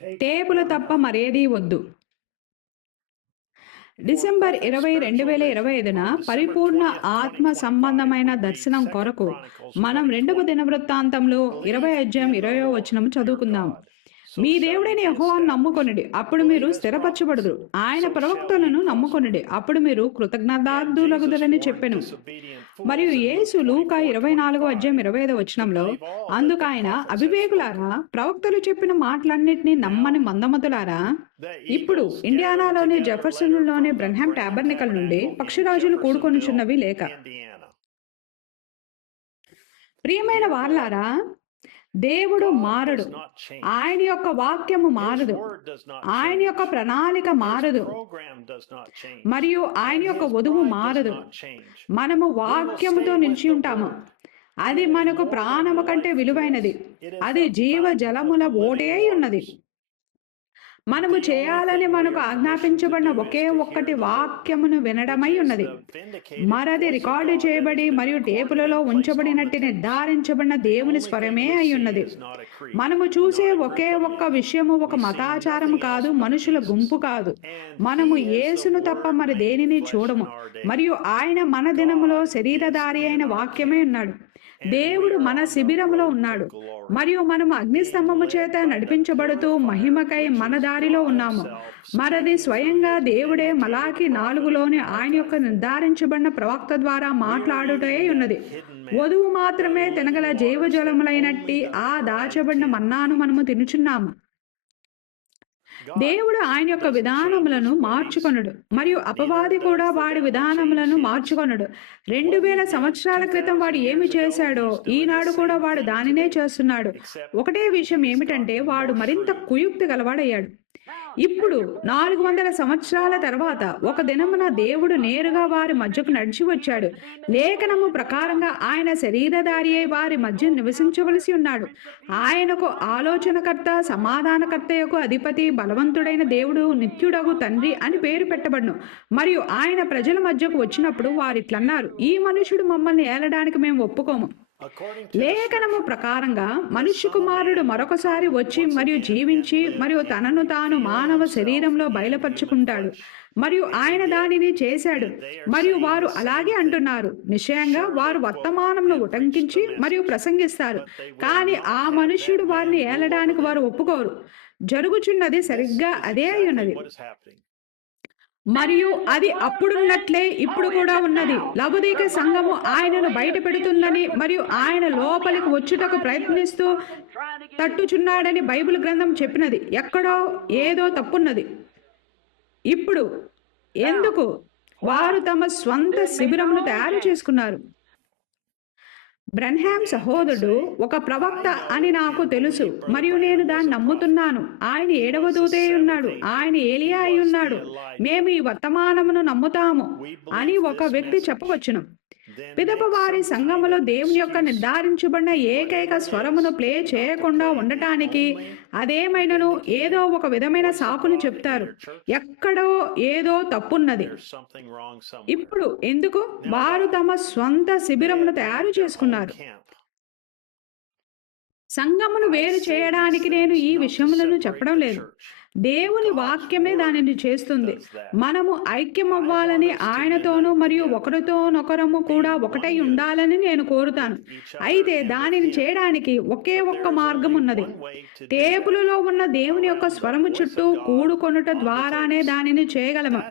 టేపులు తప్ప మరేదీ వద్దు. డిసెంబర్ 20, 2025న పరిపూర్ణ ఆత్మ సంబంధమైన దర్శనం కొరకు మనం రెండవ దినవృత్తాంతంలో 20 అధ్యాయం 20వ వచనం చదువుకుందాం. మీ దేవుడైన యెహోవాను నమ్ముకొనుడి, అప్పుడు మీరు స్థిరపరచబడుదురు. ఆయన ప్రవక్తలను నమ్ముకొనుడి, అప్పుడు మీరు కృతజ్ఞతార్థులగుదురని చెప్పెను. మరియు యేసు లూకా 24 అధ్యాయం 25వ వచనంలో అందుకు ఆయన, అవివేకులారా, ప్రవక్తలు చెప్పిన మాటలన్నిటినీ నమ్మని మందమతులారా, ఇప్పుడు ఇండియానాలోని జెఫర్సన్లోని బ్రన్హామ్ టాబర్నికల్ నుండి పక్షిరాజులు కూడుకొనుచున్నవి లేక. ప్రియమైన వారలారా, దేవుడు మారడు. ఆయన యొక్క వాక్యము మారదు. ఆయన యొక్క ప్రణాళిక మారదు. మరియు ఆయన యొక్క వధువు మారదు. మనము వాక్యముతో నిలిచి ఉంటాము. అది మనకు ప్రాణము కంటే విలువైనది. అది జీవ జలముల ఓటే ఉన్నది. మనము చేయాలని మనకు ఆజ్ఞాపించబడిన ఒకే ఒక్కటి వాక్యమును వినడమై ఉన్నది. మరది రికార్డు చేయబడి మరియు టేపులలో ఉంచబడినట్టు నిర్ధారించబడిన దేవుని స్వరమే అయి ఉన్నది. మనము చూసే ఒకే ఒక్క విషయము ఒక మతాచారము కాదు, మనుషుల గుంపు కాదు. మనము యేసును తప్ప మరి దేనిని చూడము. మరియు ఆయన మన దినములో శరీరధారి అయిన వాక్యమే ఉన్నాడు. దేవుడు మన శిబిరంలో ఉన్నాడు. మరియు మనము అగ్నిస్తంభము చేత నడిపించబడుతూ మహిమకై మన దారిలో ఉన్నాము. మరది స్వయంగా దేవుడే మలాకి 4లోని ఆయన యొక్క నిర్ధారించబడిన ప్రవక్త ద్వారా మాట్లాడుటే ఉన్నది. వధువు మాత్రమే తినగల జీవజలములైనట్టి ఆ దాచబడిన మన్నాను మనము తినుచున్నాము. దేవుడు ఆయన యొక్క విధానములను మార్చుకొనుడు, మరియు అపవాది కూడా వాడి విధానములను మార్చుకొనుడు. 2000 సంవత్సరాల క్రితం వాడు ఏమి చేశాడో ఈనాడు కూడా వాడు దానినే చేస్తున్నాడు. ఒకటే విషయం ఏమిటంటే వాడు మరింత కుయుక్తి గలవాడయ్యాడు. ఇప్పుడు 400 సంవత్సరాల తర్వాత ఒక దినమున దేవుడు నేరుగా వారి మధ్యకు నడిచి వచ్చాడు. లేఖనము ప్రకారంగా ఆయన శరీరధారి అయి వారి మధ్య నివసించవలసి ఉన్నాడు. ఆయనకు ఆలోచనకర్త, సమాధానకర్తయకు అధిపతి, బలవంతుడైన దేవుడు, నిత్యుడగు తండ్రి అని పేరు పెట్టబడును. మరియు ఆయన ప్రజల మధ్యకు వచ్చినప్పుడు వారిట్లన్నారు, ఈ మనుషుడు మమ్మల్ని ఏలడానికి మేము ఒప్పుకోము. లేఖనము ప్రకారంగా మనుష్య కుమారుడు మరొకసారి వచ్చి మరియు జీవించి మరియు తనను తాను మానవ శరీరంలో బయలుపరుచుకుంటాడు. మరియు ఆయన దానిని చేశాడు. మరియు వారు అలాగే అంటున్నారు. నిశ్చయంగా వారు వర్తమానంను ఉటంకించి మరియు ప్రసంగిస్తారు, కానీ ఆ మనుష్యుడు వారిని ఏలడానికి వారు ఒప్పుకోరు. జరుగుచున్నది సరిగ్గా అదే అయి ఉన్నది. మరియు అది అప్పుడున్నట్లే ఇప్పుడు కూడా ఉన్నది. లవోదికయ సంఘము ఆయనను బయట పెడుతుందని మరియు ఆయన లోపలికి వచ్చుటకు ప్రయత్నిస్తూ తట్టుచున్నాడని బైబిల్ గ్రంథం చెప్పినది. ఎక్కడో ఏదో తప్పున్నది. ఇప్పుడు ఎందుకు వారు తమ స్వంత శిబిరమును తయారు చేసుకున్నారు? బ్రన్హామ్ సహోదరుడు ఒక ప్రవక్త అని నాకు తెలుసు మరియు నేను దాన్ని నమ్ముతున్నాను. ఆయన 7వ దూతే ఉన్నాడు, ఆయన ఏలియా అయి ఉన్నాడు. మేము ఈ వర్తమానమును నమ్ముతాము అని ఒక వ్యక్తి చెప్పవచ్చును. పిదప వారి సంఘములో దేవుని యొక్క నిర్ధారించబడిన ఏకైక స్వరమును ప్లే చేయకుండా ఉండటానికి అదేమైనను ఏదో ఒక విధమైన సాకును చెప్తారు. ఎక్కడో ఏదో తప్పున్నది. ఇప్పుడు ఎందుకు వారు తమ స్వంత శిబిరమును తయారు చేసుకున్నారు? సంఘమును వేరు చేయడానికి నేను ఈ విషయములను చెప్పడం లేదు. దేవుని వాక్యమే దానిని చేస్తుంది. మనము ఐక్యమవ్వాలని, ఆయనతోనూ మరియు ఒకరితోనొకరము కూడా ఒకటై ఉండాలని నేను కోరుతాను. అయితే దానిని చేయడానికి ఒకే ఒక్క మార్గం ఉన్నది. టేపులలో ఉన్న దేవుని యొక్క స్వరము చుట్టూ కూడుకొనుట ద్వారానే దానిని చేయగలము.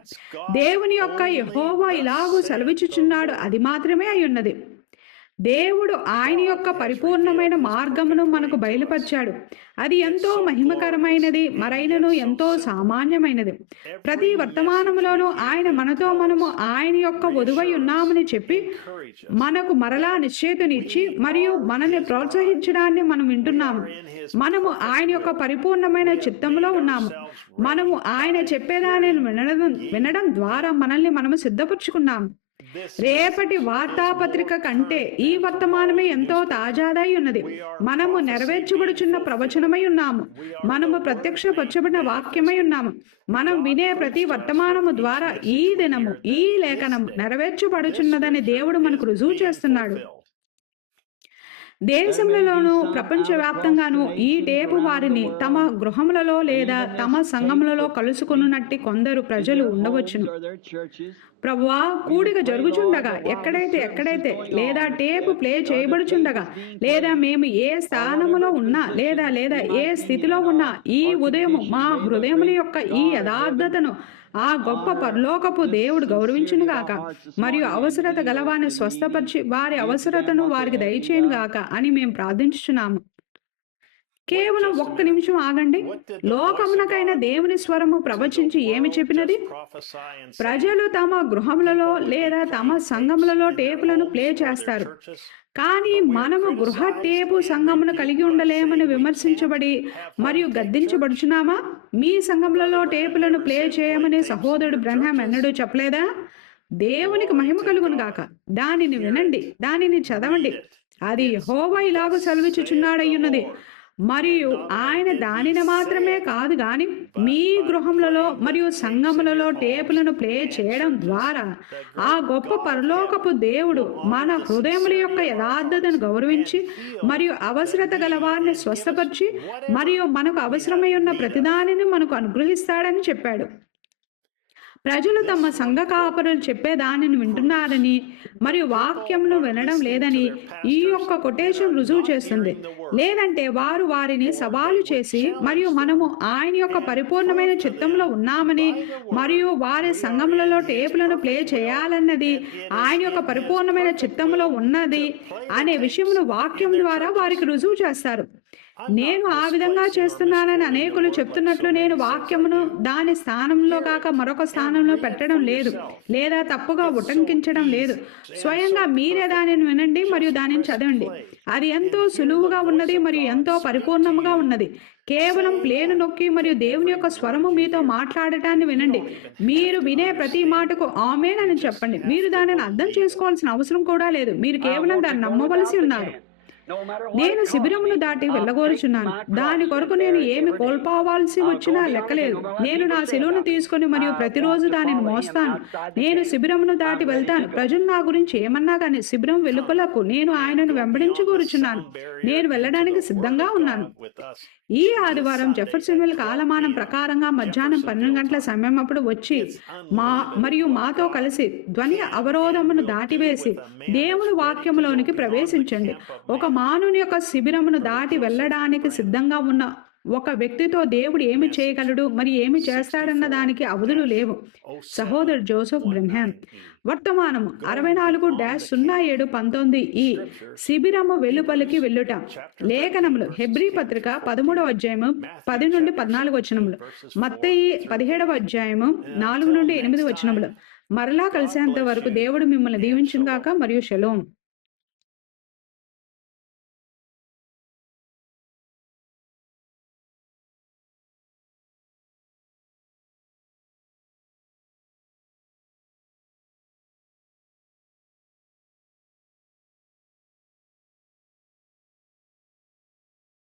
దేవుని యొక్క యెహోవా ఇలాగూ సెలవిచ్చుచున్నాడు, అది మాత్రమే అయి ఉన్నది. దేవుడు ఆయన యొక్క పరిపూర్ణమైన మార్గమును మనకు బయలుపరిచాడు. అది ఎంతో మహిమకరమైనది, మరైనను ఎంతో సామాన్యమైనది. ప్రతి వర్తమానములోనూ ఆయన మనతో మనము ఆయన యొక్క వధువై ఉన్నామని చెప్పి మనకు మరలా నిశ్చేతనిచ్చి మరియు మనల్ని ప్రోత్సహించడాన్ని మనం వింటున్నాము. మనము ఆయన యొక్క పరిపూర్ణమైన చిత్తములో ఉన్నాము. మనము ఆయన చెప్పేదానిని వినడం ద్వారా మనల్ని మనము సిద్ధపరుచుకున్నాము. రేపటి వార్తాపత్రిక కంటే ఈ వర్తమానమే ఎంతో తాజాదై ఉన్నది. మనము నెరవేర్చబడుచున్న ప్రవచనమై ఉన్నాము. మనము ప్రత్యక్షపరచబడిన వాక్యమై ఉన్నాము. మనం వినే ప్రతి వర్తమానము ద్వారా ఈ దినము ఈ లేఖనం నెరవేర్చబడుచున్నదని దేవుడు మనకు రుజువు చేస్తున్నాడు. దేశములలోను ప్రపంచవ్యాప్తంగాను ఈ టేపు వారిని తమ గృహములలో లేదా తమ సంఘములలో కలుసుకొనున్నట్టి కొందరు ప్రజలు ఉండవచ్చును. ప్రభువా, కూడిక జరుగుచుండగా ఎక్కడైతే లేదా టేపు ప్లే చేయబడుచుండగా లేదా మేము ఏ స్థానములో ఉన్నా లేదా ఏ స్థితిలో ఉన్నా ఈ ఉదయము మా హృదయముల యొక్క ఈ యథార్థతను ఆ గొప్ప పరలోకపు దేవుడు గౌరవించునుగాక మరియు అవసరత గలవారిని స్వస్థపరిచి వారి అవసరతను వారికి దయచేయునుగాక అని మేము ప్రార్థించుచున్నాము. కేవలం ఒక్క నిమిషం ఆగండి. లోకమునకైన దేవుని స్వరము ప్రవచించి ఏమి చెప్పినది? ప్రజలు తమ గృహములలో లేదా తమ సంఘములలో టేపులను ప్లే చేస్తారు. కానీ మనము గృహ టేపు సంఘమును కలిగి ఉండలేమని విమర్శించబడి మరియు గద్దించబడుచున్నామా? మీ సంఘములలో టేపులను ప్లే చేయమని సహోదరుడు బ్రహ్మాం ఎన్నడూ చెప్పలేదా? దేవునికి మహిమ కలుగును గాక. దానిని వినండి, దానిని చదవండి. అది యెహోవా ఇలాగ సెలవిచ్చుచున్నాడయ్యున్నది. మరియు ఆయన దానిని మాత్రమే కాదు గాని మీ గృహములలో మరియు సంఘములలో టేపులను ప్లే చేయడం ద్వారా ఆ గొప్ప పరలోకపు దేవుడు మన హృదయముల యొక్క యథార్థతను గౌరవించి మరియు అవసరత గల వారిని స్వస్థపరిచి మరియు మనకు అవసరమై ఉన్న ప్రతిదానిని మనకు అనుగ్రహిస్తాడని చెప్పాడు. ప్రజలు తమ సంఘ కాపరులు చెప్పే దానిని వింటున్నారని మరియు వాక్యమును వినడం లేదని ఈ యొక్క కొటేషన్ రుజువు చేస్తుంది. లేదంటే వారు వారిని సవాలు చేసి మరియు మనము ఆయన యొక్క పరిపూర్ణమైన చిత్తంలో ఉన్నామని మరియు వారి సంఘములలో టేపులను ప్లే చేయాలన్నది ఆయన యొక్క పరిపూర్ణమైన చిత్తంలో ఉన్నది అనే విషయమును వాక్యం ద్వారా వారికి రుజువు చేస్తారు. నేను ఆ విధంగా చేస్తున్నానని అనేకులు చెప్తున్నట్లు నేను వాక్యమును దాని స్థానంలో కాక మరొక స్థానంలో పెట్టడం లేదు లేదా తప్పుగా ఉటంకించడం లేదు. స్వయంగా మీరే దానిని వినండి మరియు దానిని చదవండి. అది ఎంతో సులువుగా ఉన్నది మరియు ఎంతో పరిపూర్ణముగా ఉన్నది. కేవలం ప్లేను నొక్కి మరియు దేవుని యొక్క స్వరము మీతో మాట్లాడటాన్ని వినండి. మీరు వినే ప్రతి మాటకు ఆమేన్ అని చెప్పండి. మీరు దానిని అర్థం చేసుకోవాల్సిన అవసరం కూడా లేదు. మీరు కేవలం దాన్ని నమ్మవలసి ఉన్నారు. నేను శిబిరమును దాటి వెళ్ళగోరుచున్నాను. దాని కొరకు నేను ఏమి కోల్పోవాల్సి వచ్చినా లెక్కలేదు. నేను నా సెలవును తీసుకొని మరియు ప్రతిరోజు దానిని మోస్తాను. నేను శిబిరమును దాటి వెళ్తాను. ప్రజలు నా గురించి ఏమన్నా కానీ శిబిరం వెలుపలకు నేను ఆయనను వెంబడించగోరుచున్నాను. నేను వెళ్ళడానికి సిద్ధంగా ఉన్నాను. ఈ ఆదివారం జెఫర్సన్విల్ కాలమానం ప్రకారంగా మధ్యాహ్నం 12 గంటల సమయం అప్పుడు వచ్చి మరియు మాతో కలిసి ధ్వని అవరోధమును దాటివేసి దేవుని వాక్యములోనికి ప్రవేశించండి. ఒక మానవుని యొక్క శిబిరమును దాటి వెళ్ళడానికి సిద్ధంగా ఉన్న ఒక వ్యక్తితో దేవుడు ఏమి చేయగలడు మరి ఏమి చేస్తాడన్న దానికి అవధులు లేవు. సహోదరు జోసెఫ్ బ్రెన్హామ్. వర్తమానము 64-07-19 ఈ శిబిరము వెలుపలికి వెళ్ళుట. లేఖనములు హెబ్రీ పత్రిక 13వ అధ్యాయము 10 నుండి 14 వచనములు, మత్తయి 17వ అధ్యాయము 4 నుండి 8 వచనములు. మరలా కలిసేంత వరకు దేవుడు మిమ్మల్ని దీవించును గాక మరియు షలోం.